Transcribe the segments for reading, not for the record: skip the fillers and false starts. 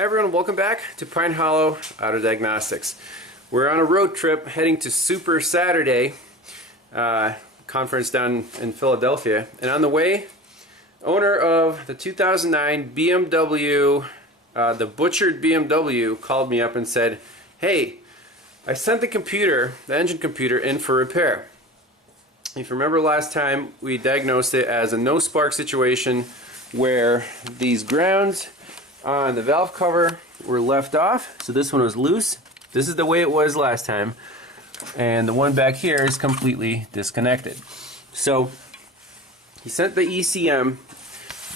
Hi everyone, welcome back to Pine Hollow Auto Diagnostics. We're on a road trip heading to Super Saturday conference down in Philadelphia, and on the way, owner of the 2009 BMW, the butchered BMW, called me up and said, hey, I sent the engine computer in for repair. If you remember last time, we diagnosed it as a no spark situation where these grounds on the valve cover were left off, so this one was loose. This is the way it was last time, and the one back here is completely disconnected. So he sent the ECM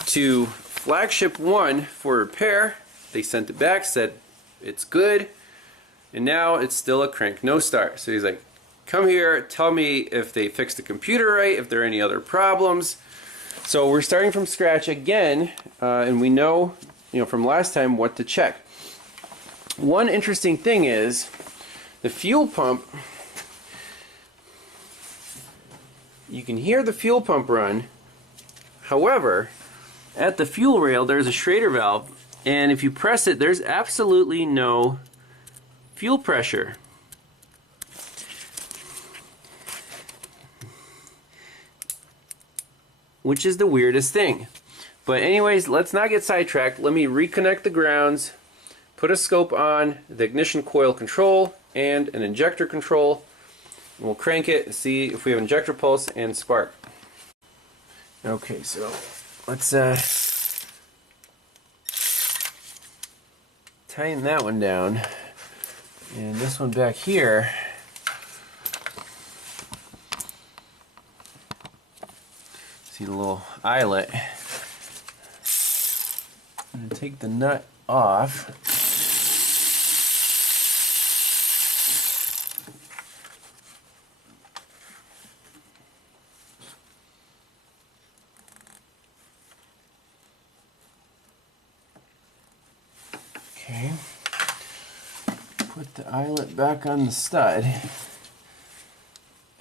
to flagship 1 for repair. They sent it back, said it's good, and now it's still a crank no start. So he's like, come here, tell me if they fixed the computer right, if there are any other problems. So we're starting from scratch again, and we know from last time what to check. One interesting thing is the fuel pump. You can hear the fuel pump run. However, at the fuel rail there's a Schrader valve, and if you press it, there's absolutely no fuel pressure. Which is the weirdest thing. But anyways, let's not get sidetracked. Let me reconnect the grounds, put a scope on the ignition coil control and an injector control, and we'll crank it and see if we have injector pulse and spark. Okay, so let's tighten that one down, and this one back here, see the little eyelet. I'm going to take the nut off. Okay. Put the eyelet back on the stud,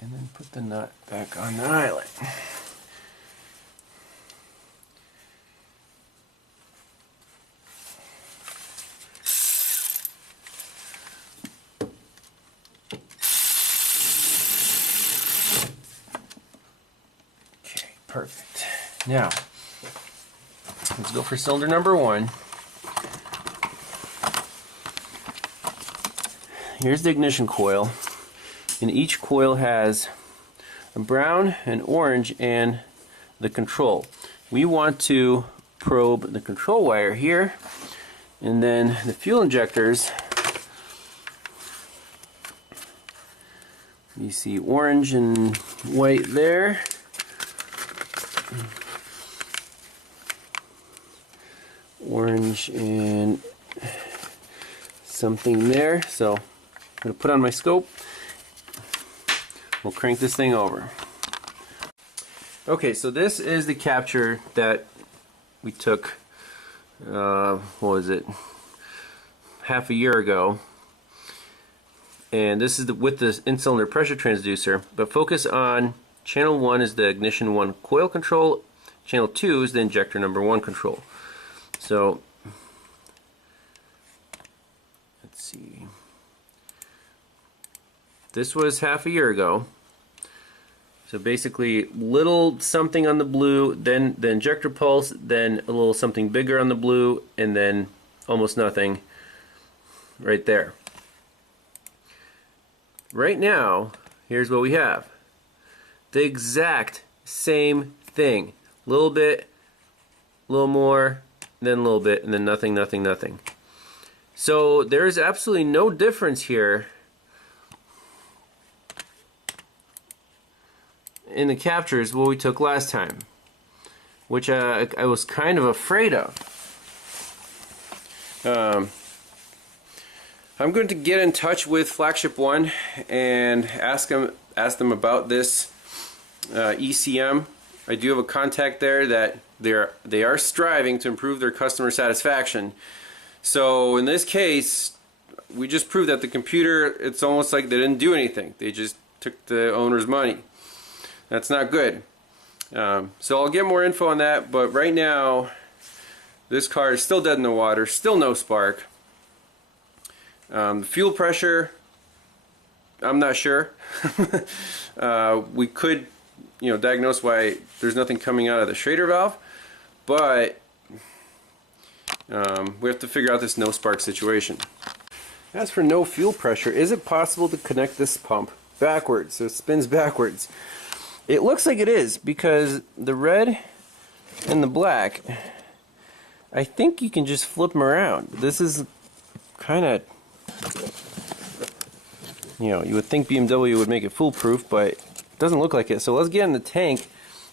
and then put the nut back on the eyelet. Perfect. Now, let's go for cylinder number 1. Here's the ignition coil, and each coil has a brown, an orange, and the control. We want to probe the control wire here, and then the fuel injectors. You see orange and white there. Orange and something there. So I'm going to put on my scope. We'll crank this thing over. Okay, so this is the capture that we took, what was it, half a year ago. And this is with the in-cylinder pressure transducer, but focus on channel 1 is the ignition 1 coil control, channel 2 is the injector number 1 control. So let's see, this was half a year ago. So basically little something on the blue, then the injector pulse, then a little something bigger on the blue, and then almost nothing right there. Right now, here's what we have. The exact same thing. A little bit, a little more, then a little bit, and then nothing, nothing, nothing. So there's absolutely no difference here in the captures what we took last time, which I was kind of afraid of. I'm going to get in touch with Flagship 1 and ask them about this ECM. I do have a contact there that they are striving to improve their customer satisfaction. So in this case, we just proved that the computer, it's almost like they didn't do anything. They just took the owner's money. That's not good. So I'll get more info on that, but right now This car is still dead in the water, still no spark. The fuel pressure, I'm not sure. We could, diagnose why there's nothing coming out of the Schrader valve, but we have to figure out this no spark situation. As for no fuel pressure, is it possible to connect this pump backwards so it spins backwards? It looks like it is, because the red and the black, I think you can just flip them around. This is kind of, you would think BMW would make it foolproof, but it doesn't look like it. So let's get in the tank,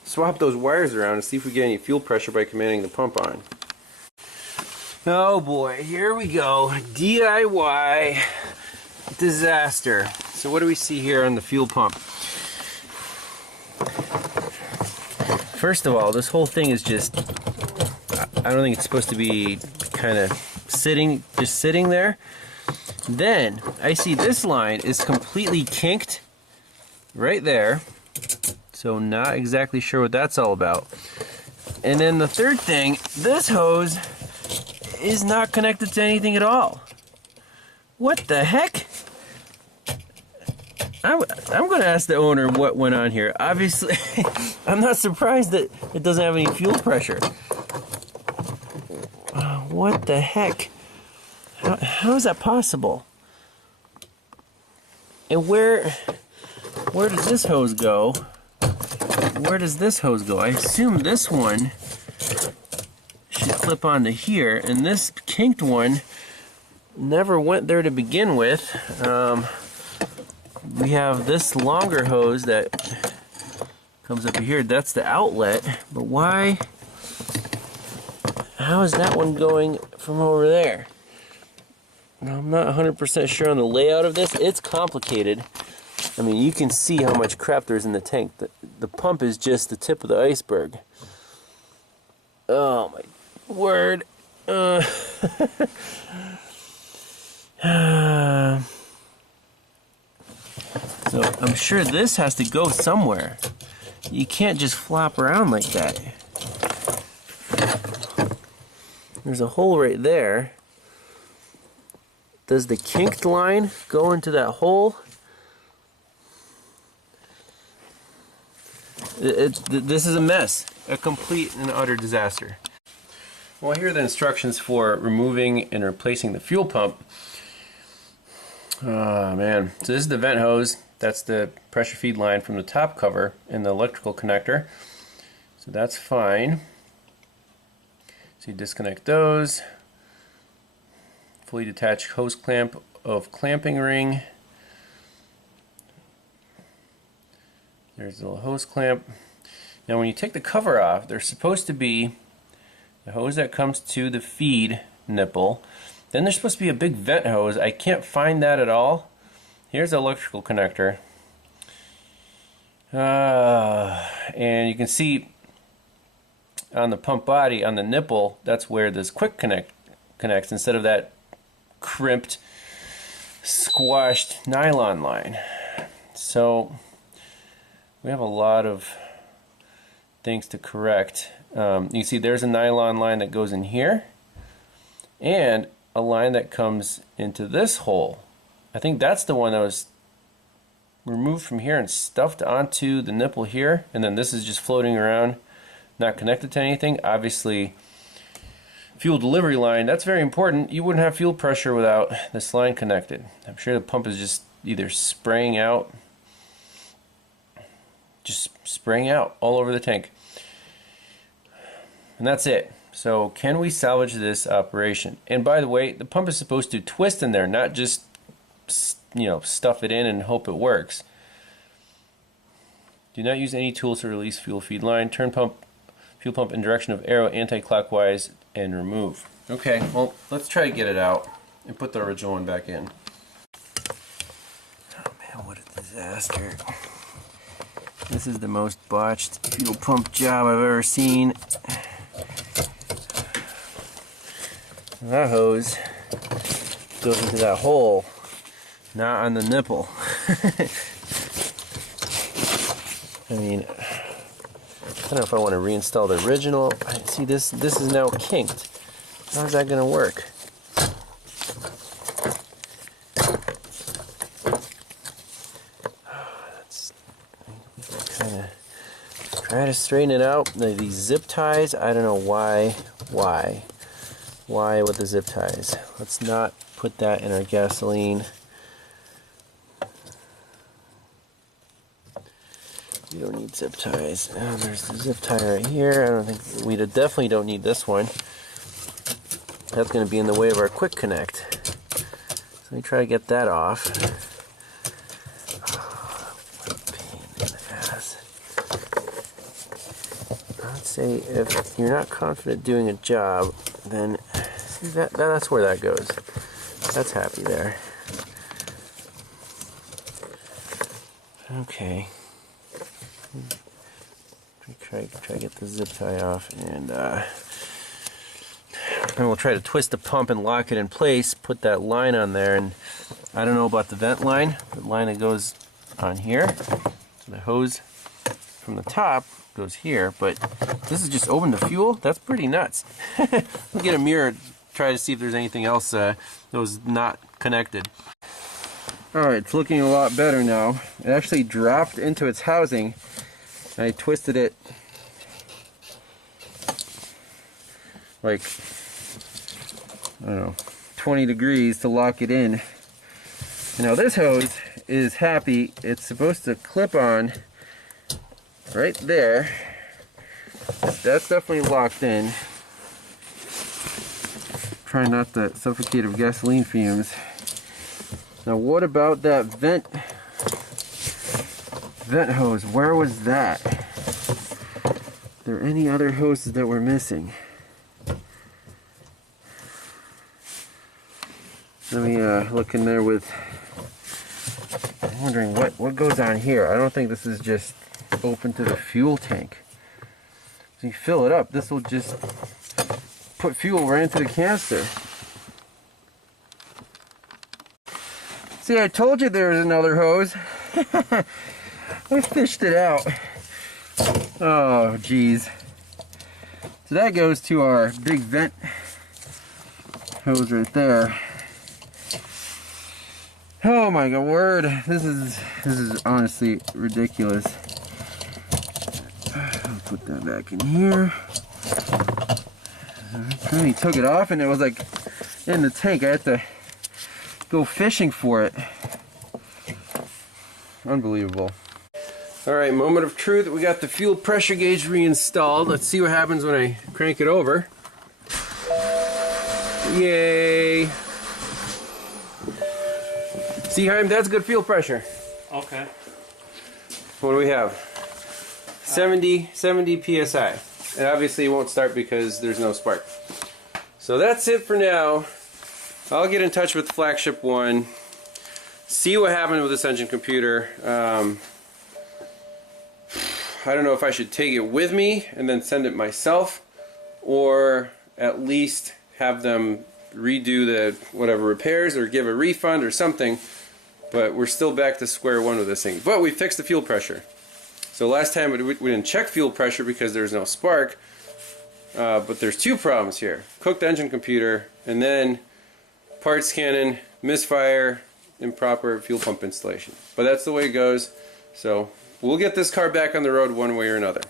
swap those wires around, and see if we get any fuel pressure by commanding the pump on. Oh boy, here we go. DIY disaster. So what do we see here on the fuel pump? First of all, this whole thing is just, I don't think it's supposed to be kind of just sitting there. Then I see this line is completely kinked right there. So not exactly sure what that's all about. And then the third thing, this hose is not connected to anything at all. What the heck? I'm going to ask the owner what went on here. Obviously, I'm not surprised that it doesn't have any fuel pressure. What the heck? How is that possible? And where does this hose go? Where does this hose go? I assume this one should clip onto here, and this kinked one never went there to begin with. We have this longer hose that comes up here. That's the outlet, but why? How is that one going from over there? I'm not 100% sure on the layout of this. It's complicated. I mean, you can see how much crap there's in the tank. The pump is just the tip of the iceberg. Oh my word. So I'm sure this has to go somewhere. You can't just flop around like that. There's a hole right there. Does the kinked line go into that hole? This is a mess. A complete and utter disaster. Well, here are the instructions for removing and replacing the fuel pump. Oh man. So this is the vent hose. That's the pressure feed line from the top cover and the electrical connector. So that's fine. So you disconnect those. Fully detached hose clamp of clamping ring. There's the little hose clamp. Now when you take the cover off, there's supposed to be the hose that comes to the feed nipple. Then there's supposed to be a big vent hose. I can't find that at all. Here's the electrical connector. And you can see on the pump body, on the nipple, that's where this quick connect connects instead of that crimped, squashed nylon line. So we have a lot of things to correct. You can see there's a nylon line that goes in here and a line that comes into this hole. I think that's the one that was removed from here and stuffed onto the nipple here, and then this is just floating around, not connected to anything. Obviously, fuel delivery line, that's very important. You wouldn't have fuel pressure without this line connected. I'm sure the pump is just either spraying out, all over the tank. And that's it. So can we salvage this operation? And by the way, the pump is supposed to twist in there, not just stuff it in and hope it works. Do not use any tools to release fuel feed line. Turn fuel pump in direction of arrow anti-clockwise and remove. Okay, well, let's try to get it out and put the original one back in. Oh man, what a disaster. This is the most botched fuel pump job I've ever seen. That hose goes into that hole, not on the nipple. I mean, I don't know if I want to reinstall the original. See, this is now kinked. How's that gonna work? Let's kind of try to straighten it out. These zip ties, I don't know why with the zip ties. Let's not put that in our gasoline. You don't need zip ties. Oh, there's the zip tie right here. I don't think we definitely don't need this one. That's going to be in the way of our quick connect. So let me try to get that off. Oh, what a pain in the ass. I'd say if you're not confident doing a job, then see that's where that goes. That's happy there. Okay. Try to get the zip tie off, and then we'll try to twist the pump and lock it in place. Put that line on there, and I don't know about the vent line. The line that goes on here, so the hose from the top goes here. But this is just open to fuel. That's pretty nuts. We'll get a mirror, try to see if there's anything else that was not connected. Alright, it's looking a lot better now. It actually dropped into its housing. I twisted it like, I don't know, 20 degrees to lock it in. Now this hose is happy. It's supposed to clip on right there. That's definitely locked in. Try not to suffocate of gasoline fumes. Now what about that vent hose? Where was that? Are there any other hoses that we're missing? Let me look in there with... I'm wondering what goes on here. I don't think this is just open to the fuel tank. So you fill it up, this will just put fuel right into the canister. See, I told you there was another hose. I fished it out. Oh, geez. So that goes to our big vent hose right there. Oh my god, word! This is honestly ridiculous. I'll put that back in here. I finally took it off, and it was like in the tank. I had to go fishing for it. Unbelievable. Alright, moment of truth. We got the fuel pressure gauge reinstalled. Let's see what happens when I crank it over. Yay! See, Haim, that's good fuel pressure. Okay. What do we have? 70 psi. And obviously it won't start because there's no spark. So that's it for now. I'll get in touch with Flagship 1, see what happened with this engine computer. I don't know if I should take it with me and then send it myself, or at least have them redo the whatever repairs or give a refund or something. But we're still back to square one with this thing. But we fixed the fuel pressure. So last time we didn't check fuel pressure because there's no spark. But there's two problems here. Cooked engine computer, and then part scanning, misfire, improper fuel pump installation. But that's the way it goes. So we'll get this car back on the road one way or another.